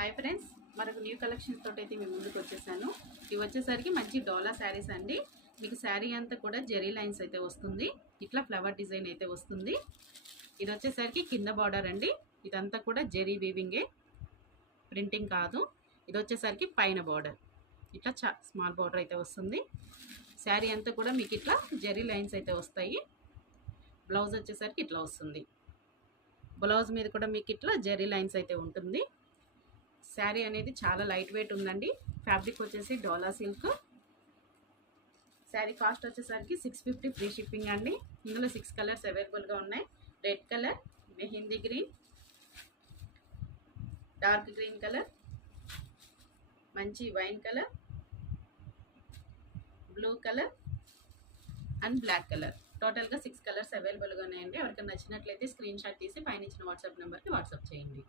Hi friends, మరొక new collections తోటి అయితే మేము ముందుకు వచ్చేసాను. ఇవి వచ్చేసరికి మంచి డోలా శారీస్ అండి. మీకు శారీ అంతా కూడా జెరీ లైన్స్ అయితే వస్తుంది. ఇట్లా ఫ్లవర్ డిజైన్ అయితే వస్తుంది. ఇది వచ్చేసరికి కింద బార్డర్ అండి. ఇదంతా కూడా జెరీ వీవింగే, ప్రింటింగ్ కాదు. ఇది వచ్చేసరికి పైన బార్డర్ ఇట్లా స్మాల్ బార్డర్ అయితే వస్తుంది. శారీ అంతా కూడా మీకు ఇట్లా జెరీ లైన్స్ అయితే వస్తాయి. బ్లౌజ్ వచ్చేసరికి ఇట్లా వస్తుంది. బ్లౌజ్ మీద కూడా మీకు ఇట్లా జెరీ లైన్స్ అయితే ఉంటుంది. శారీ అనేది చాలా లైట్ వెయిట్ ఉందండి. ఫ్యాబ్రిక్ వచ్చేసి డోలా సిల్క్. శారీ కాస్ట్ వచ్చేసరికి 650 ఫ్రీ షిప్పింగ్ అండి. ఇందులో 6 కలర్స్ అవైలబుల్గా ఉన్నాయి. Red colour, mehndi green, dark green colour, మంచి wine colour, blue colour and black colour. టోటల్గా 6 కలర్స్ అవైలబుల్గా ఉన్నాయండి. ఎవరికైనా నచ్చినట్లయితే స్క్రీన్ షాట్ తీసి పైన ఇచ్చిన వాట్సాప్ నెంబర్కి వాట్సాప్ చేయండి.